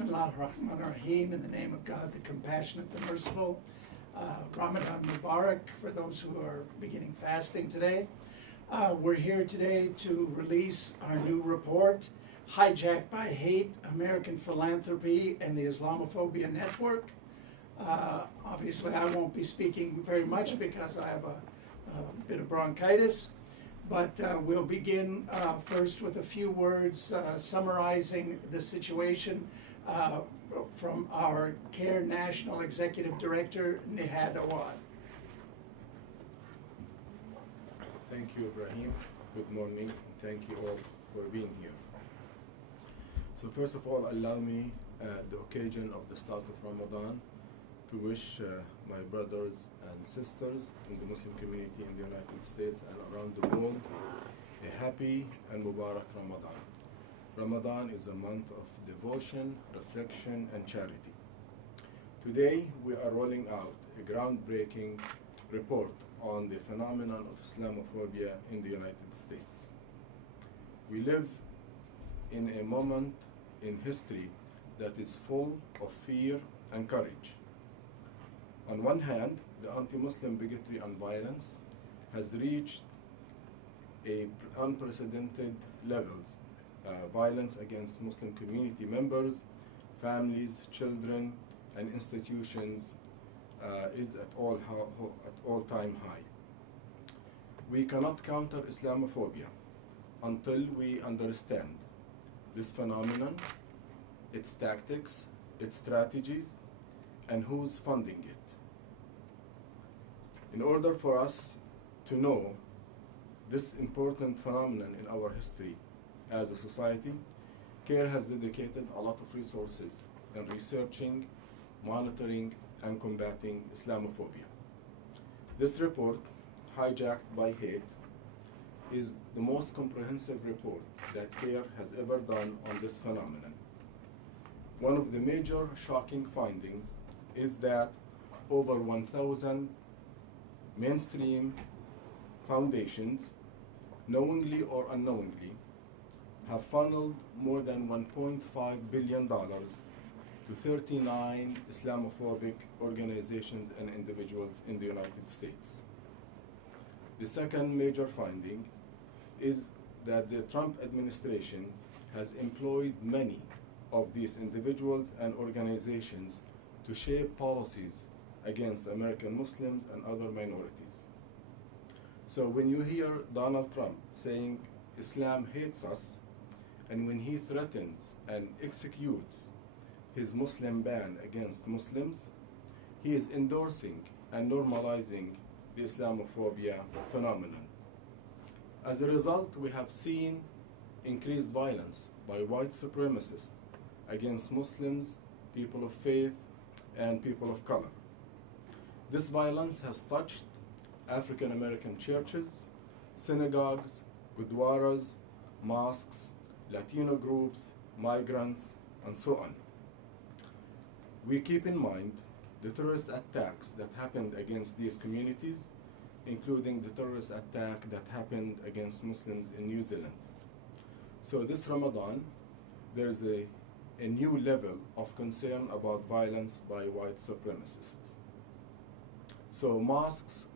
Bismillah ar-Rahman ar-Rahim, in the name of God, the compassionate, the merciful. Ramadan Mubarak for those who are beginning fasting today. We're here today to release our new report, Hijacked by Hate, American Philanthropy and the Islamophobia Network. Obviously, I won't be speaking very much because I have a bit of bronchitis, but we'll begin first with a few words summarizing the situation from our CAIR National Executive Director, Nihad Awad. Thank you, Ibrahim. Good morning, and thank you all for being here. So first of all, allow me, the occasion of the start of Ramadan, to wish my brothers and sisters in the Muslim community in the United States and around the world a happy and Mubarak Ramadan. Ramadan is a month of devotion, reflection, and charity. Today, we are rolling out a groundbreaking report on the phenomenon of Islamophobia in the United States. We live in a moment in history that is full of fear and courage. On one hand, the anti-Muslim bigotry and violence has reached unprecedented levels. Violence against Muslim community members, families, children, and institutions is at all-time high. We cannot counter Islamophobia until we understand this phenomenon, its tactics, its strategies, and who's funding it. In order for us to know this important phenomenon in our history as a society, CAIR has dedicated a lot of resources in researching, monitoring, and combating Islamophobia. This report, Hijacked by Hate, is the most comprehensive report that CAIR has ever done on this phenomenon. One of the major shocking findings is that over 1,000 mainstream foundations, knowingly or unknowingly, have funneled more than $1.5 billion to 39 Islamophobic organizations and individuals in the United States. The second major finding is that the Trump administration has employed many of these individuals and organizations to shape policies against American Muslims and other minorities. So when you hear Donald Trump saying Islam hates us, and when he threatens and executes his Muslim ban against Muslims, he is endorsing and normalizing the Islamophobia phenomenon. As a result, we have seen increased violence by white supremacists against Muslims, people of faith, and people of color. This violence has touched African American churches, synagogues, gurdwaras, mosques, Latino groups, migrants, and so on. We keep in mind the terrorist attacks that happened against these communities, including the terrorist attack that happened against Muslims in New Zealand. So this Ramadan, there's a new level of concern about violence by white supremacists. So mosques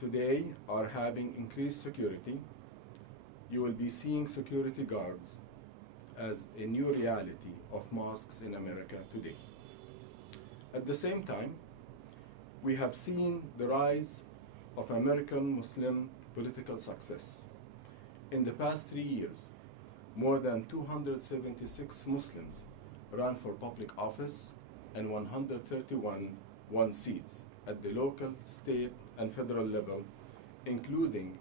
today are having increased security. You will be seeing security guards as a new reality of mosques in America today. At the same time, we have seen the rise of American Muslim political success. In the past 3 years, more than 276 Muslims ran for public office and 131 won seats at the local, state, and federal level, including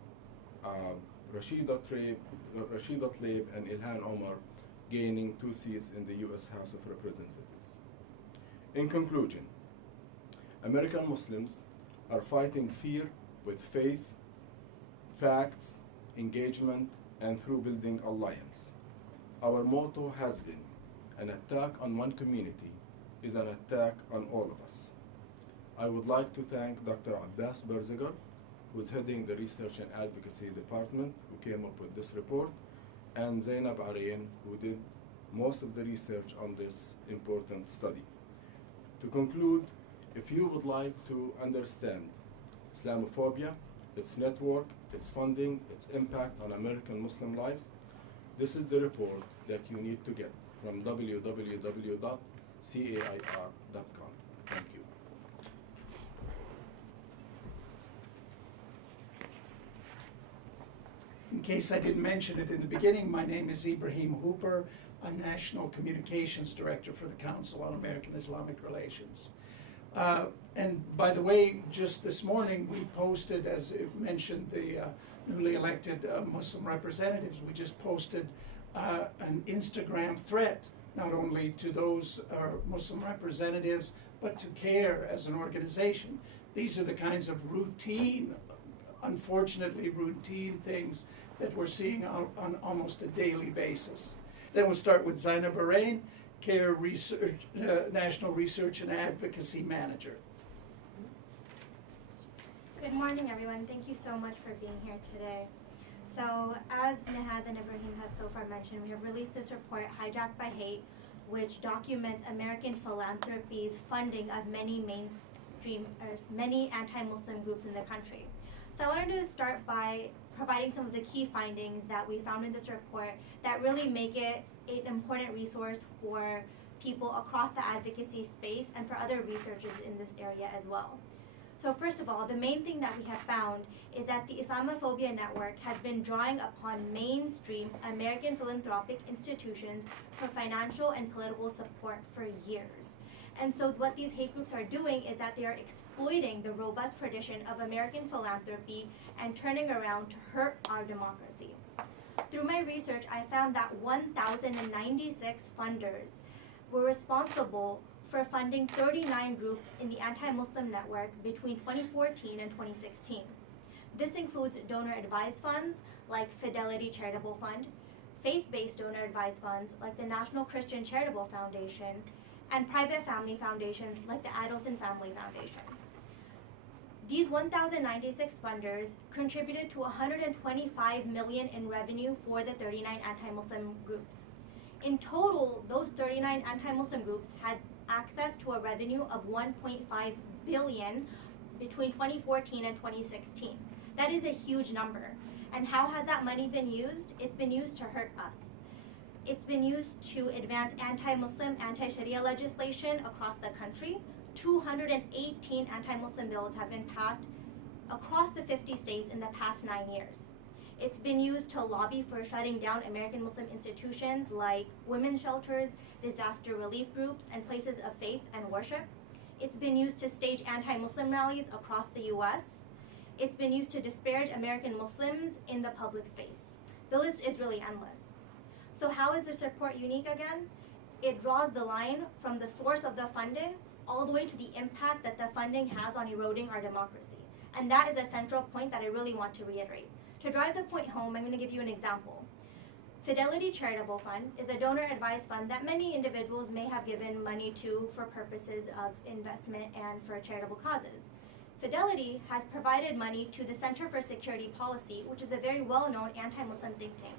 Rashida Tlaib and Ilhan Omar gaining 2 seats in the U.S. House of Representatives. In conclusion, American Muslims are fighting fear with faith, facts, engagement, and through building alliance. Our motto has been, an attack on one community is an attack on all of us. I would like to thank Dr. Abbas Berzegar, who's heading the Research and Advocacy Department, who came up with this report, and Zainab Arain, who did most of the research on this important study. To conclude, if you would like to understand Islamophobia, its network, its funding, its impact on American Muslim lives, this is the report that you need to get from www.cair.com. Thank you. In case I didn't mention it in the beginning, my name is Ibrahim Hooper. I'm National Communications Director for the Council on American Islamic Relations. And by the way, just this morning we posted, as it mentioned, the newly elected Muslim representatives, we just posted an Instagram thread, not only to those Muslim representatives, but to CAIR as an organization. These are the kinds of routine, unfortunately routine things that we're seeing on almost a daily basis. Then we'll start with Zainab Bahrain, CAIR Research, National Research and Advocacy Manager. Good morning, everyone. Thank you so much for being here today. So, as Nihad and Ibrahim have so far mentioned, we have released this report, Hijacked by Hate, which documents American Philanthropy's funding of many many anti-Muslim groups in the country. So I wanted to start by providing some of the key findings that we found in this report that really make it an important resource for people across the advocacy space and for other researchers in this area as well. So first of all, the main thing that we have found is that the Islamophobia network has been drawing upon mainstream American philanthropic institutions for financial and political support for years. And so what these hate groups are doing is that they are exploiting the robust tradition of American philanthropy and turning around to hurt our democracy. Through my research, I found that 1,096 funders were responsible for funding 39 groups in the anti-Muslim network between 2014 and 2016. This includes donor-advised funds like Fidelity Charitable Fund, faith-based donor-advised funds like the National Christian Charitable Foundation, and private family foundations like the Adelson Family Foundation. These 1,096 funders contributed to $125 million in revenue for the 39 anti-Muslim groups. In total, those 39 anti-Muslim groups had access to a revenue of $1.5 billion between 2014 and 2016. That is a huge number. And how has that money been used? It's been used to hurt us. It's been used to advance anti-Muslim, anti-Sharia legislation across the country. 218 anti-Muslim bills have been passed across the 50 states in the past 9 years. It's been used to lobby for shutting down American Muslim institutions like women's shelters, disaster relief groups, and places of faith and worship. It's been used to stage anti-Muslim rallies across the US. It's been used to disparage American Muslims in the public space. The list is really endless. So how is this report unique again? It draws the line from the source of the funding all the way to the impact that the funding has on eroding our democracy. And that is a central point that I really want to reiterate. To drive the point home, I'm going to give you an example. Fidelity Charitable Fund is a donor-advised fund that many individuals may have given money to for purposes of investment and for charitable causes. Fidelity has provided money to the Center for Security Policy, which is a very well-known anti-Muslim think tank.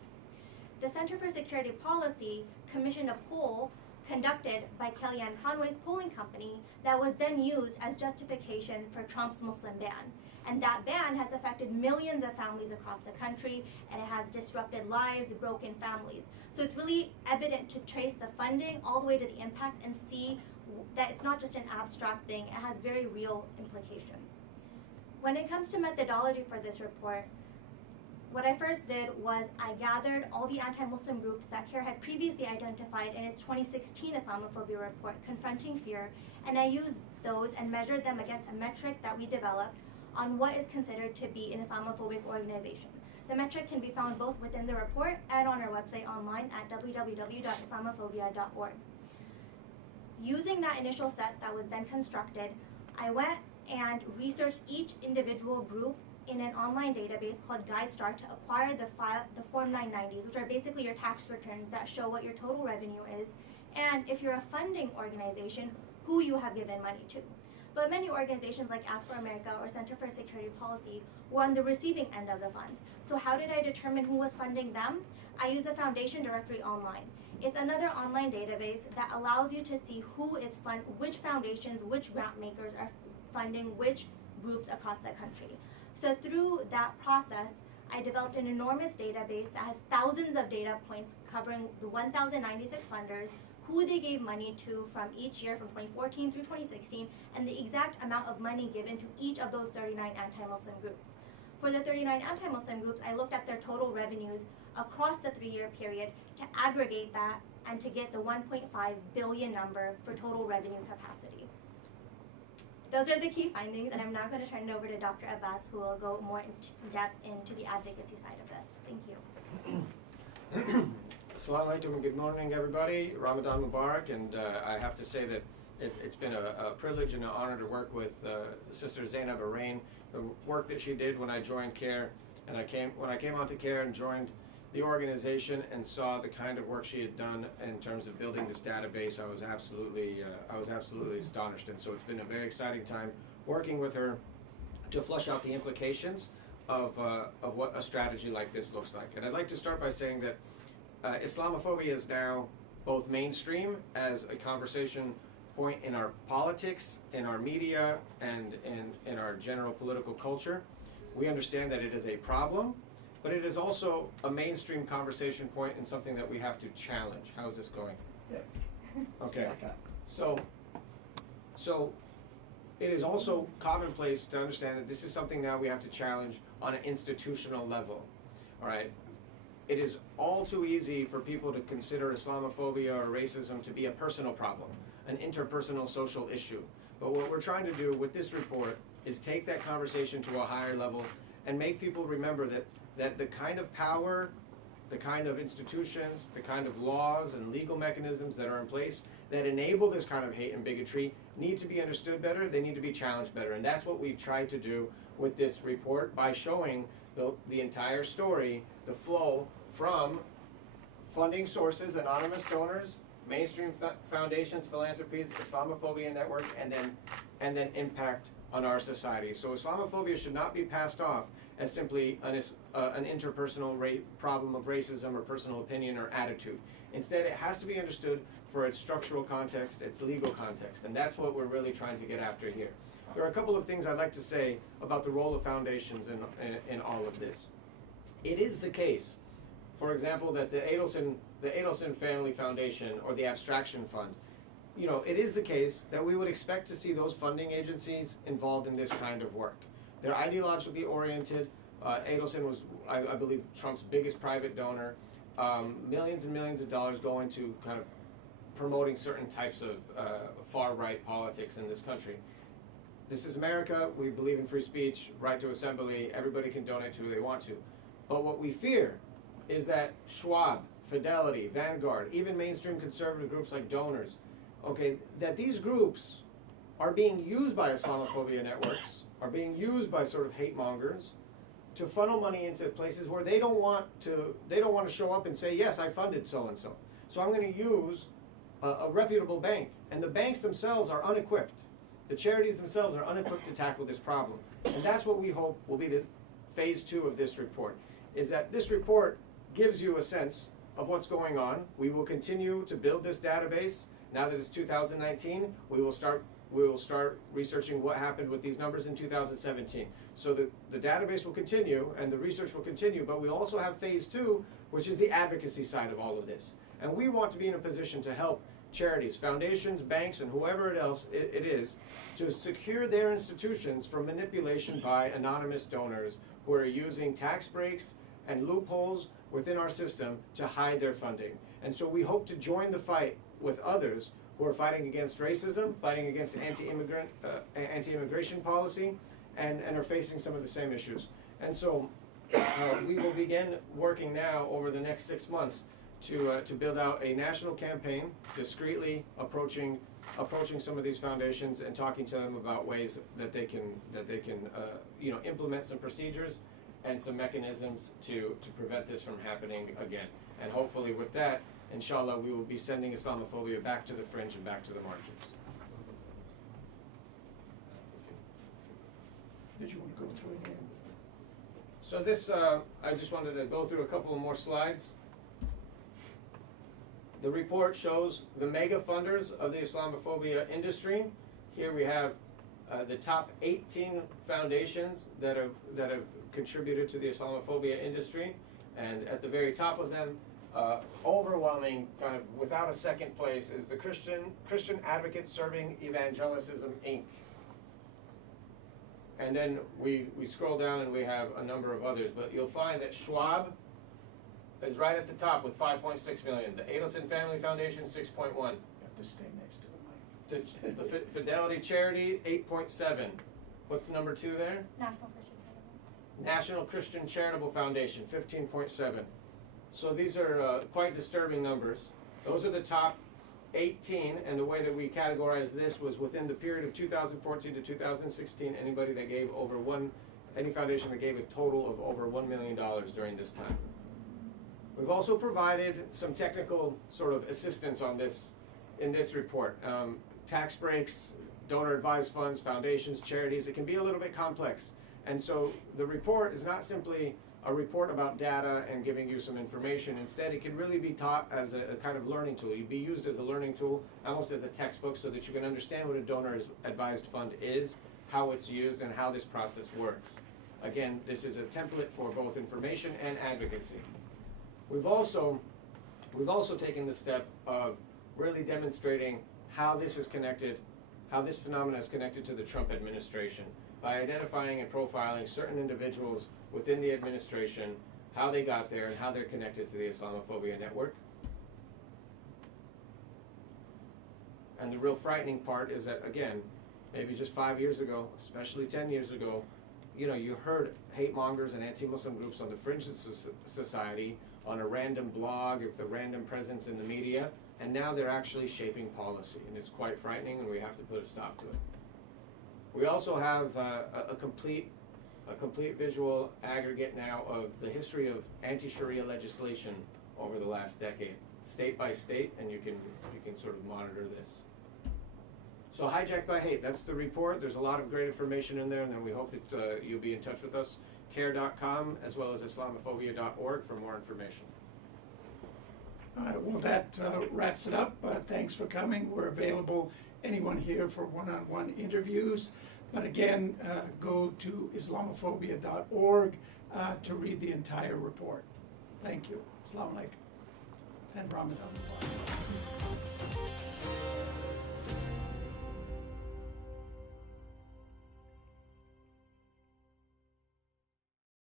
The Center for Security Policy commissioned a poll conducted by Kellyanne Conway's polling company that was then used as justification for Trump's Muslim ban. And that ban has affected millions of families across the country, and it has disrupted lives, broken families. So it's really evident to trace the funding all the way to the impact and see that it's not just an abstract thing, it has very real implications. When it comes to methodology for this report, what I first did was I gathered all the anti-Muslim groups that CAIR had previously identified in its 2016 Islamophobia report, Confronting Fear, and I used those and measured them against a metric that we developed on what is considered to be an Islamophobic organization. The metric can be found both within the report and on our website online at www.islamophobia.org. Using that initial set that was then constructed, I went and researched each individual group in an online database called GuideStar to acquire the Form 990s, which are basically your tax returns that show what your total revenue is, and if you're a funding organization, who you have given money to. But many organizations like Act for America or Center for Security Policy were on the receiving end of the funds. So how did I determine who was funding them? I used the foundation directory online. It's another online database that allows you to see which foundations, which grant makers are funding which groups across the country. So through that process, I developed an enormous database that has thousands of data points covering the 1,096 funders, who they gave money to from each year from 2014 through 2016, and the exact amount of money given to each of those 39 anti-Muslim groups. For the 39 anti-Muslim groups, I looked at their total revenues across the 3-year period to aggregate that and to get the 1.5 billion number for total revenue capacity. Those are the key findings, and I'm now going to turn it over to Dr. Abbas, who will go more in depth into the advocacy side of this. Thank you. Assalamu alaikum and good morning, everybody. Ramadan Mubarak, and I have to say that it's been a privilege and an honor to work with Sister Zainab Arain. The work that she did when I joined CAIR, and when I came onto CAIR and joined the organization and saw the kind of work she had done in terms of building this database, I was absolutely astonished. And so it's been a very exciting time working with her to flush out the implications of what a strategy like this looks like. And I'd like to start by saying that Islamophobia is now both mainstream as a conversation point in our politics, in our media, and in our general political culture. We understand that it is a problem, but it is also a mainstream conversation point and something that we have to challenge. How's this going? Yeah. Okay. So it is also commonplace to understand that this is something now we have to challenge on an institutional level. All right. It is all too easy for people to consider Islamophobia or racism to be a personal problem, an interpersonal social issue. But what we're trying to do with this report is take that conversation to a higher level and make people remember that the kind of power, the kind of institutions, the kind of laws and legal mechanisms that are in place that enable this kind of hate and bigotry need to be understood better, they need to be challenged better. And that's what we've tried to do with this report by showing the entire story, the flow from funding sources, anonymous donors, mainstream foundations, philanthropies, Islamophobia network, and then impact on our society. So Islamophobia should not be passed off as simply an interpersonal problem of racism or personal opinion or attitude. Instead, it has to be understood for its structural context, its legal context, and that's what we're really trying to get after here. There are a couple of things I'd like to say about the role of foundations in all of this. It is the case, for example, that the Adelson Family Foundation or the Abstraction Fund, it is the case that we would expect to see those funding agencies involved in this kind of work. They're ideologically oriented. Adelson was, I believe, Trump's biggest private donor. Millions and millions of dollars going to kind of promoting certain types of far-right politics in this country. This is America. We believe in free speech, right to assembly. Everybody can donate to who they want to. But what we fear is that Schwab, Fidelity, Vanguard, even mainstream conservative groups like Donors, that these groups are being used by Islamophobia networks, are being used by sort of hate mongers to funnel money into places where they don't want to show up and say, yes, I funded so-and-so. So I'm going to use a reputable bank. And the banks themselves are unequipped. The charities themselves are unequipped to tackle this problem. And that's what we hope will be the phase 2 of this report, is that this report gives you a sense of what's going on. We will continue to build this database. Now that it's 2019, we will start researching what happened with these numbers in 2017. So the database will continue and the research will continue, but we also have phase 2, which is the advocacy side of all of this. And we want to be in a position to help charities, foundations, banks, and whoever else it is, to secure their institutions from manipulation by anonymous donors who are using tax breaks and loopholes within our system to hide their funding. And so we hope to join the fight with others who are fighting against racism, fighting against anti-immigration policy, and are facing some of the same issues. And so we will begin working now over the next 6 months to build out a national campaign, discreetly approaching some of these foundations and talking to them about ways that they can implement some procedures and some mechanisms to prevent this from happening again. And hopefully with that, inshallah, we will be sending Islamophobia back to the fringe and back to the margins. Did you want to go through it again? So this, I just wanted to go through a couple of more slides. The report shows the mega funders of the Islamophobia industry. Here we have the top 18 foundations that have contributed to the Islamophobia industry, and at the very top of them, overwhelming, kind of without a second place, is the Christian Advocates Serving Evangelicism, Inc. And then we scroll down and we have a number of others, but you'll find that Schwab is right at the top with 5.6 million. The Adelson Family Foundation, 6.1. You have to stay next to the mic. The Fidelity Charity, 8.7. What's number 2 there? National Christian Charitable. National Christian Charitable Foundation, 15.7. So these are quite disturbing numbers. Those are the top 18, and the way that we categorize this was within the period of 2014 to 2016, any foundation that gave a total of over $1 million during this time. We've also provided some technical sort of assistance on this in this report. Tax breaks, donor advised funds, foundations, charities, it can be a little bit complex. And so the report is not simply a report about data and giving you some information. Instead, it can really be taught as a kind of learning tool. You'd be used as a learning tool, almost as a textbook, so that you can understand what a donor advised fund is, how it's used, and how this process works. Again, this is a template for both information and advocacy. We've also taken the step of really demonstrating how this is connected, how this phenomenon is connected to the Trump administration by identifying and profiling certain individuals within the administration, how they got there, and how they're connected to the Islamophobia network. And the real frightening part is that, again, maybe just 5 years ago, especially 10 years ago, you heard hate mongers and anti-Muslim groups on the fringes of society, on a random blog, with a random presence in the media, and now they're actually shaping policy, and it's quite frightening, and we have to put a stop to it. We also have a complete visual aggregate now of the history of anti-Sharia legislation over the last decade, state by state, and you can sort of monitor this. So Hijacked by Hate, that's the report. There's a lot of great information in there, and then we hope that you'll be in touch with us. CAIR.com as well as Islamophobia.org for more information. All right, well, that wraps it up. Thanks for coming. We're available, anyone here, for one-on-one interviews. But again, go to Islamophobia.org to read the entire report. Thank you. Assalamu alaikum. And Ramadan Mubarak.